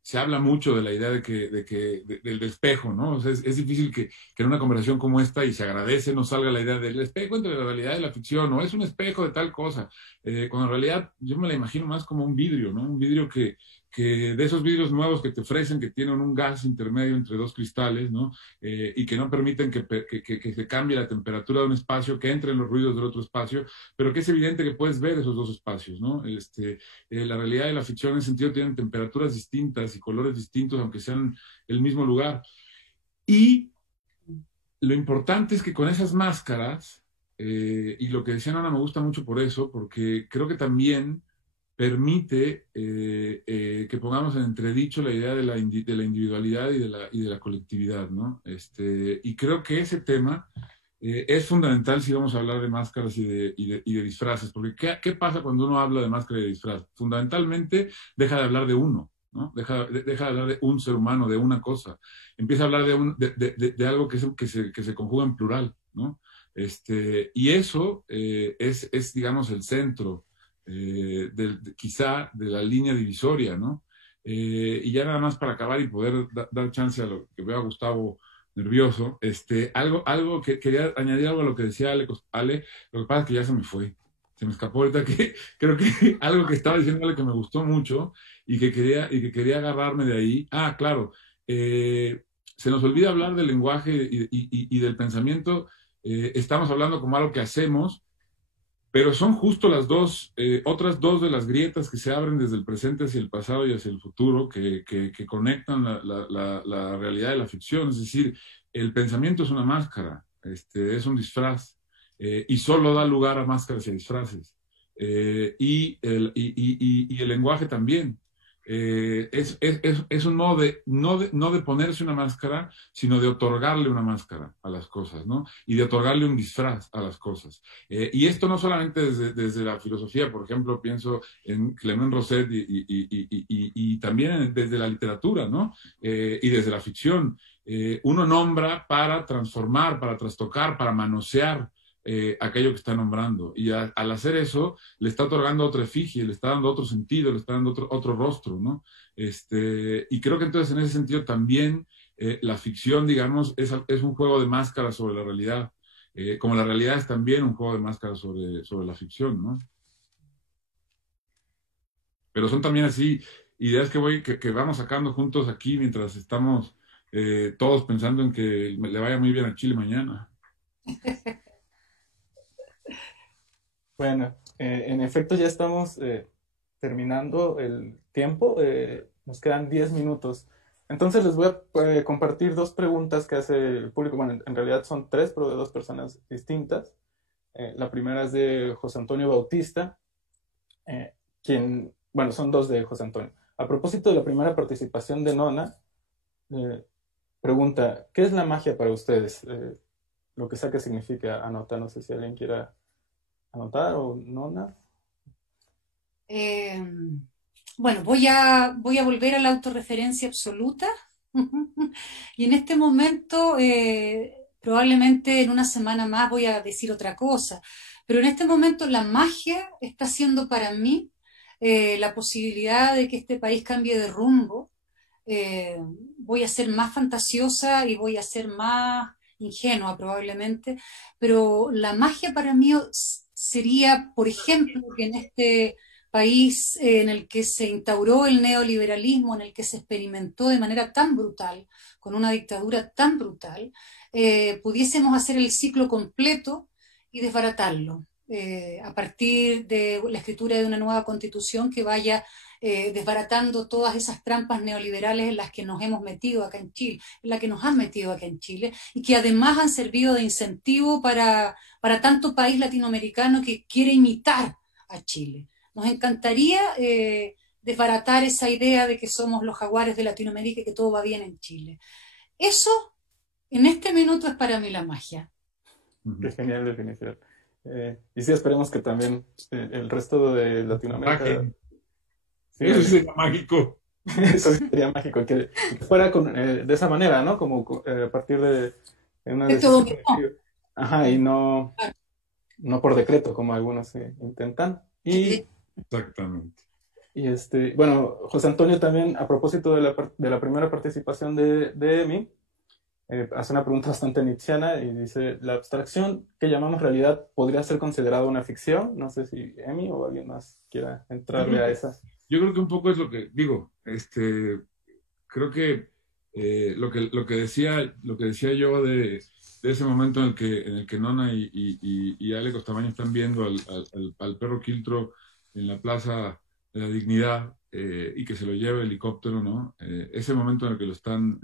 se habla mucho de la idea del espejo, ¿no? O sea, es difícil que en una conversación como esta, y se agradece, no salga la idea del espejo entre la realidad y la ficción, o es un espejo de tal cosa, cuando en realidad yo me la imagino más como un vidrio, ¿no? Un vidrio que de esos vidrios nuevos que te ofrecen, que tienen un gas intermedio entre dos cristales, ¿no? Y que no permiten que se cambie la temperatura de un espacio, que entren los ruidos del otro espacio, pero que es evidente que puedes ver esos dos espacios, ¿no? La realidad y la ficción en ese sentido tienen temperaturas distintas y colores distintos, aunque sean el mismo lugar. Y lo importante es que con esas máscaras, y lo que decía Nona me gusta mucho por eso, porque creo que también permite que pongamos en entredicho la idea de la individualidad y de la colectividad, ¿no? Y creo que ese tema es fundamental si vamos a hablar de máscaras y de disfraces, porque ¿qué pasa cuando uno habla de máscara y de disfraz? Fundamentalmente deja de hablar de uno, ¿no? Deja de hablar de un ser humano, de una cosa. Empieza a hablar de algo que se conjuga en plural, ¿no? Y eso es, digamos, el centro quizá de la línea divisoria, ¿no? Y ya nada más para acabar y poder dar chance a lo que veo a Gustavo nervioso, algo que quería añadir algo a lo que decía Ale, lo que pasa es que ya se me fue. Se me escapó ahorita que creo que algo que estaba diciéndole que me gustó mucho y que quería agarrarme de ahí. Ah, claro. Se nos olvida hablar del lenguaje y del pensamiento. Estamos hablando como algo que hacemos, pero son justo las otras dos de las grietas que se abren desde el presente hacia el pasado y hacia el futuro, que conectan la realidad de la ficción. Es decir, el pensamiento es una máscara, es un disfraz, y solo da lugar a máscaras y a disfraces. Y el lenguaje también. Es un modo no de ponerse una máscara, sino de otorgarle una máscara a las cosas, ¿no? Y de otorgarle un disfraz a las cosas. Y esto no solamente desde la filosofía, por ejemplo, pienso en Clement Rosset y también desde la literatura, ¿no? Y desde la ficción. Uno nombra para transformar, para trastocar, para manosear aquello que está nombrando. Y al hacer eso, le está otorgando otra efigie, le está dando otro sentido, le está dando otro rostro, ¿no? Y creo que entonces en ese sentido también la ficción, digamos, es un juego de máscaras sobre la realidad, como la realidad es también un juego de máscaras sobre la ficción, ¿no? Pero son también así ideas que vamos sacando juntos aquí mientras estamos todos pensando en que le vaya muy bien a Chile mañana. Bueno, en efecto ya estamos terminando el tiempo, nos quedan 10 minutos. Entonces les voy a compartir dos preguntas que hace el público. Bueno, en realidad son tres, pero de dos personas distintas. La primera es de José Antonio Bautista, bueno, son dos de José Antonio. A propósito de la primera participación de Nona, pregunta, ¿qué es la magia para ustedes? Lo que sea que significa Anota, no sé si alguien quiera anotar o Nona. Bueno, voy a volver a la autorreferencia absoluta y en este momento probablemente en una semana más voy a decir otra cosa, pero en este momento la magia está siendo para mí la posibilidad de que este país cambie de rumbo. Voy a ser más fantasiosa y voy a ser más ingenua probablemente, pero la magia para mí sería, por ejemplo, que en este país en el que se instauró el neoliberalismo, en el que se experimentó de manera tan brutal, con una dictadura tan brutal, pudiésemos hacer el ciclo completo y desbaratarlo, a partir de la escritura de una nueva constitución que vaya desbaratando todas esas trampas neoliberales en las que nos hemos metido acá en Chile, en las que nos han metido acá en Chile, y que además han servido de incentivo para tanto país latinoamericano que quiere imitar a Chile. Nos encantaría desbaratar esa idea de que somos los jaguares de Latinoamérica y que todo va bien en Chile. Eso, en este minuto, es para mí la magia. Qué genial definición. Y sí, esperemos que también el resto de Latinoamérica... Sí, eso sería mágico. Eso sería mágico, que fuera de esa manera, ¿no? Como a partir de una decisión colectiva. Ajá, y no por decreto, como algunos intentan. Exactamente. Y bueno, José Antonio también, a propósito de la primera participación de Emi, hace una pregunta bastante nietzscheana y dice, ¿la abstracción que llamamos realidad podría ser considerada una ficción? No sé si Emi o alguien más quiera entrarle a esa. Yo creo que un poco es lo que digo, creo que lo que decía yo de ese momento en el que Nona y Ale Costamaño están viendo al perro Quiltro en la Plaza de la Dignidad y que se lo lleva el helicóptero, ¿no? Ese momento en el que lo están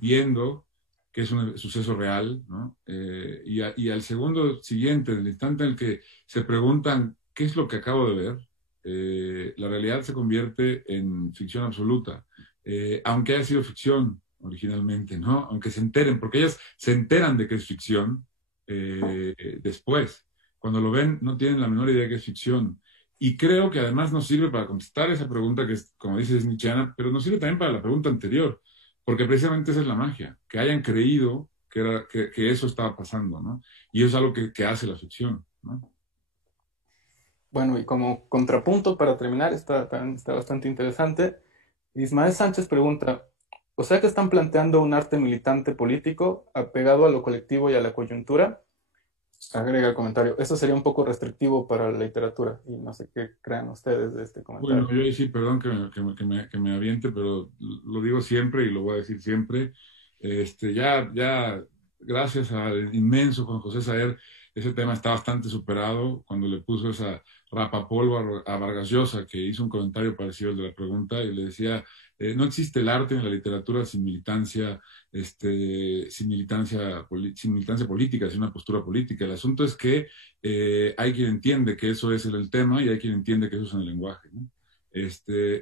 viendo, que es un suceso real, ¿no? Y al segundo siguiente, en el instante en el que se preguntan ¿qué es lo que acabo de ver? La realidad se convierte en ficción absoluta, aunque haya sido ficción originalmente, ¿no? Aunque se enteren, porque ellas se enteran de que es ficción después. Cuando lo ven, no tienen la menor idea de que es ficción. Y creo que además nos sirve para contestar esa pregunta que es, como dices, nietzscheana, pero nos sirve también para la pregunta anterior, porque precisamente esa es la magia, que hayan creído que eso estaba pasando, ¿no? Y eso es algo que hace la ficción, ¿no? Bueno, y como contrapunto para terminar, está bastante interesante. Ismael Sánchez pregunta, o sea que están planteando un arte militante político apegado a lo colectivo y a la coyuntura. Agrega el comentario, eso sería un poco restrictivo para la literatura y no sé qué crean ustedes de este Bueno, comentario. yo ahí sí, perdón que me aviente, pero lo digo siempre y lo voy a decir siempre. Ya, gracias al inmenso Juan José Saer, ese tema está bastante superado. Cuando le puso esa rapapolvo a Vargas Llosa, que hizo un comentario parecido al de la pregunta, y le decía, no existe el arte en la literatura sin militancia, sin militancia política, sin una postura política. El asunto es que hay quien entiende que eso es el tema y hay quien entiende que eso es en el lenguaje, ¿no?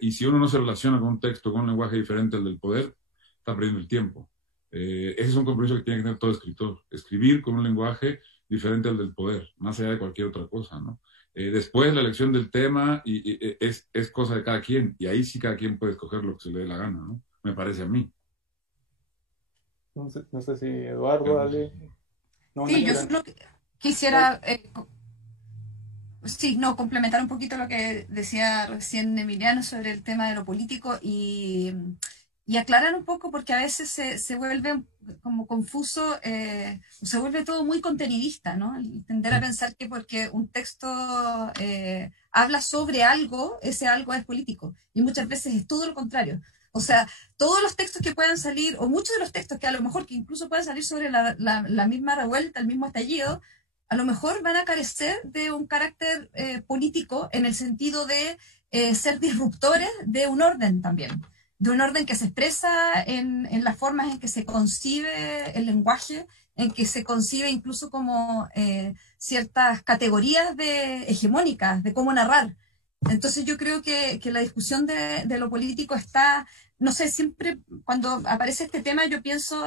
Y si uno no se relaciona con un texto, con un lenguaje diferente al del poder, está perdiendo el tiempo. Ese es un compromiso que tiene que tener todo escritor, escribir con un lenguaje diferente al del poder, más allá de cualquier otra cosa, ¿no? Después la elección del tema es cosa de cada quien, y ahí sí cada quien puede escoger lo que se le dé la gana, ¿no? Me parece a mí. No sé si Eduardo, Ale, no, no Sí, yo quieren. solo quisiera sí, no, complementar un poquito lo que decía recién Emiliano sobre el tema de lo político y aclarar un poco porque a veces se vuelve como confuso, se vuelve todo muy contenidista, ¿no? El tender a pensar que porque un texto habla sobre algo, ese algo es político. Y muchas veces es todo lo contrario. O sea, todos los textos que puedan salir, o muchos de los textos que a lo mejor que incluso puedan salir sobre la misma revuelta, el mismo estallido, a lo mejor van a carecer de un carácter político en el sentido de ser disruptores de un orden también, de un orden que se expresa en las formas en que se concibe el lenguaje, en que se concibe incluso como ciertas categorías hegemónicas de cómo narrar. Entonces yo creo que la discusión de lo político está, no sé, siempre cuando aparece este tema yo pienso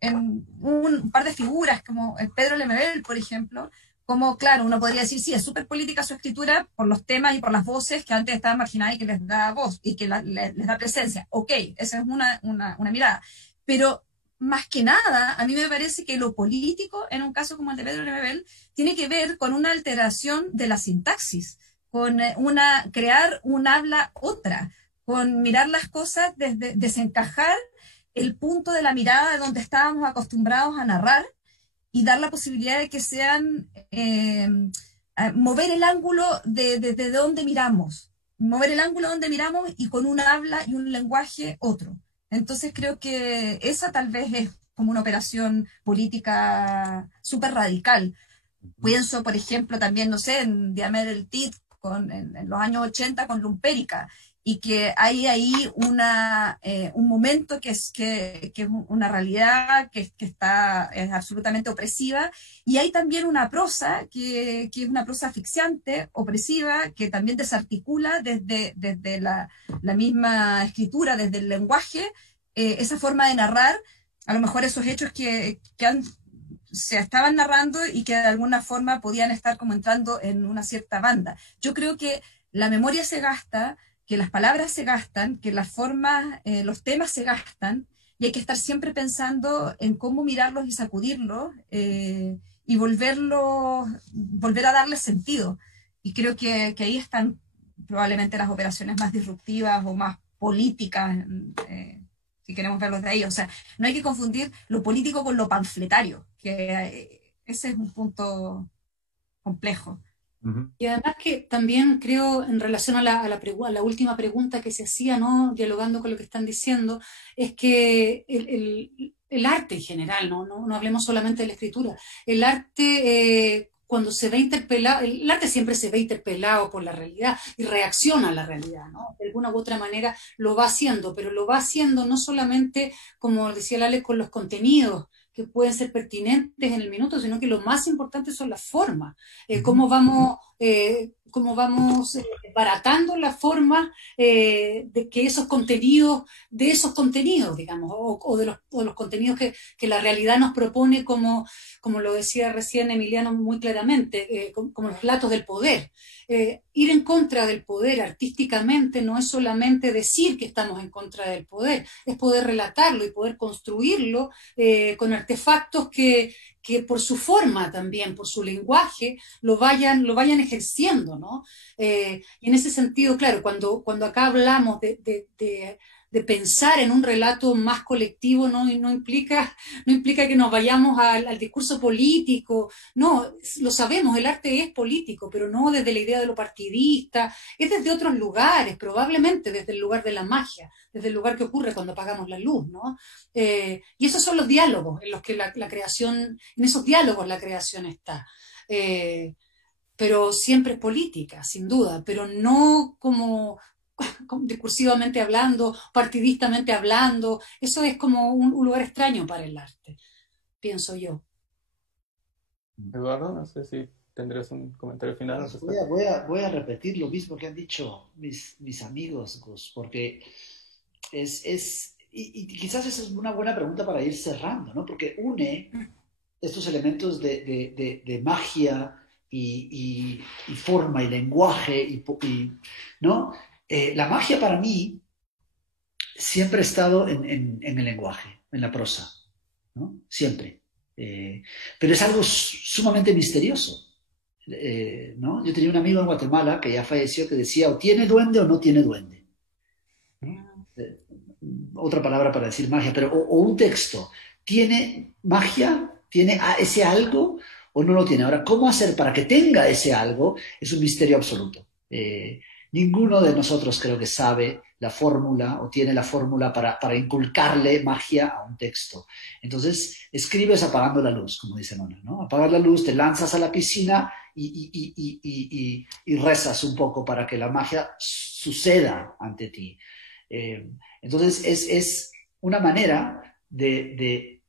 en un par de figuras, como Pedro Lemebel, por ejemplo, como, claro, uno podría decir, sí, es súper política su escritura por los temas y por las voces que antes estaban marginadas y que les da voz y que les da presencia. Ok, esa es una mirada. Pero más que nada, a mí me parece que lo político, en un caso como el de Pedro Lemebel, tiene que ver con una alteración de la sintaxis, con crear un habla otra, con mirar las cosas desde desencajar el punto de la mirada de donde estábamos acostumbrados a narrar y dar la posibilidad de que sean, mover el ángulo de donde miramos, mover el ángulo donde miramos y con un habla y un lenguaje otro. Entonces creo que esa tal vez es como una operación política súper radical. Pienso, por ejemplo, también, no sé, en Diamel el Tit, en los años 80 con Lumpérica, y que hay ahí un momento que es una realidad es absolutamente opresiva, y hay también una prosa que es una prosa asfixiante, opresiva, que también desarticula desde la misma escritura, desde el lenguaje, esa forma de narrar, a lo mejor esos hechos se estaban narrando y que de alguna forma podían estar como entrando en una cierta banda. Yo creo que la memoria se gasta, que las palabras se gastan, que las formas, los temas se gastan, y hay que estar siempre pensando en cómo mirarlos y sacudirlos y volver a darles sentido. Y creo que ahí están probablemente las operaciones más disruptivas o más políticas, si queremos verlos de ahí. O sea, no hay que confundir lo político con lo panfletario, que ese es un punto complejo. Y además que también creo, en relación a la última pregunta que se hacía, ¿no? Dialogando con lo que están diciendo, es que el arte en general, no hablemos solamente de la escritura, el arte, cuando se ve interpelado, el arte siempre se ve interpelado por la realidad y reacciona a la realidad, ¿no? De alguna u otra manera lo va haciendo, pero lo va haciendo no solamente, como decía Lale, con los contenidos que pueden ser pertinentes en el minuto, sino que lo más importante son las formas, cómo vamos baratando la forma de que esos contenidos, digamos, o de los contenidos que la realidad nos propone, como lo decía recién Emiliano muy claramente, como los relatos del poder. Ir en contra del poder artísticamente no es solamente decir que estamos en contra del poder, es poder relatarlo y poder construirlo con artefactos que que por su forma también, por su lenguaje, lo vayan ejerciendo, ¿no? Y en ese sentido, claro, cuando acá hablamos de pensar en un relato más colectivo, no implica que nos vayamos al discurso político, no, lo sabemos, el arte es político, pero no desde la idea de lo partidista, es desde otros lugares, probablemente desde el lugar de la magia, desde el lugar que ocurre cuando apagamos la luz, ¿no? Y esos son los diálogos en los que la creación, en esos diálogos la creación está. Pero siempre es política, sin duda, pero no como discursivamente hablando, partidistamente hablando. Eso es como un lugar extraño para el arte, pienso yo. Eduardo, no sé si tendrías un comentario final. Voy a repetir lo mismo que han dicho mis amigos, Gus, porque y quizás esa es una buena pregunta para ir cerrando, ¿no? Porque une estos elementos de magia y forma y lenguaje, ¿no? La magia para mí siempre ha estado en el lenguaje, en la prosa, ¿no? Siempre. Pero es algo sumamente misterioso, ¿no? Yo tenía un amigo en Guatemala que ya falleció que decía o tiene duende o no tiene duende, ¿no? Otra palabra para decir magia, pero o un texto, ¿tiene magia? ¿Tiene ese algo o no lo tiene? Ahora, ¿cómo hacer para que tenga ese algo? Es un misterio absoluto. Ninguno de nosotros creo que sabe la fórmula o tiene la fórmula para inculcarle magia a un texto. Entonces, escribes apagando la luz, como dice Nona, ¿no? Apagas la luz, te lanzas a la piscina y rezas un poco para que la magia suceda ante ti. Entonces, es una manera de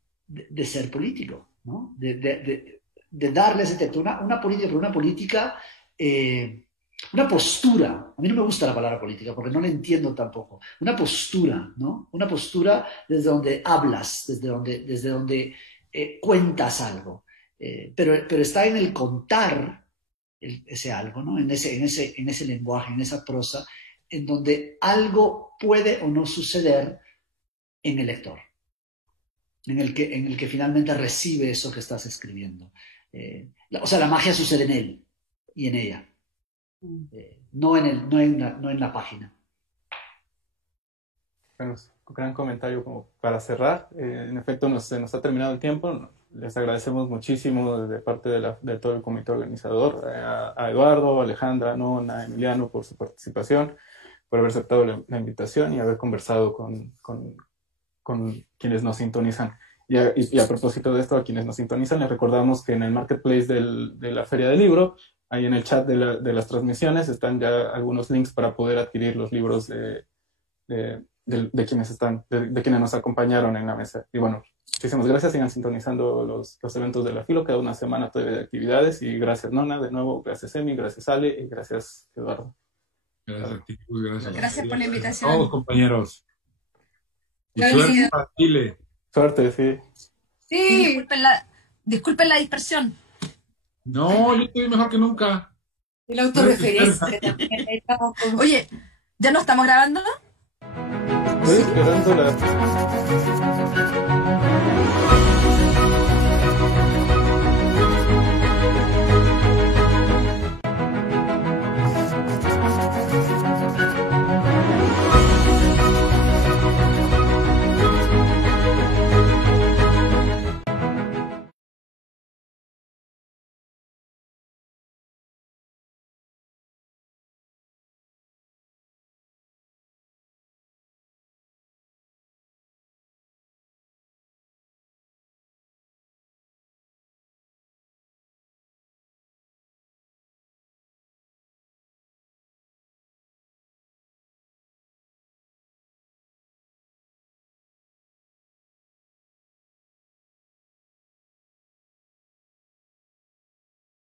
ser político, ¿no? De darle ese texto, una política, pero una política... una postura, a mí no me gusta la palabra política porque no la entiendo tampoco, una postura, ¿no? Una postura desde donde hablas, desde donde cuentas algo, pero está en el contar ese algo, ¿no? En ese lenguaje, en esa prosa, en donde algo puede o no suceder en el lector, en el que finalmente recibe eso que estás escribiendo. O sea, la magia sucede en él y en ella. No en la página. Bueno, un gran comentario como para cerrar. En efecto, se nos ha terminado el tiempo. Les agradecemos muchísimo de parte de todo el comité organizador, a Eduardo, Alejandra, Nona, Emiliano por su participación, por haber aceptado la invitación y haber conversado con quienes nos sintonizan. Y a propósito de esto, a quienes nos sintonizan, les recordamos que en el marketplace de la Feria del Libro, ahí en el chat de las transmisiones están ya algunos links para poder adquirir los libros de quienes nos acompañaron en la mesa. Y bueno, muchísimas gracias. Sigan sintonizando los eventos de la Filo, cada una semana todavía de actividades. Y gracias, Nona, de nuevo. Gracias, Emi. Gracias, Ale. Y gracias, Eduardo. Gracias a ti, gracias. Gracias por la invitación. A todos, compañeros. Y Gracias. suerte para Chile. Suerte, sí. Sí, disculpen la dispersión. No, yo estoy mejor que nunca. El autorreferencia también. Oye, ¿ya no estamos grabando? Estoy esperando la...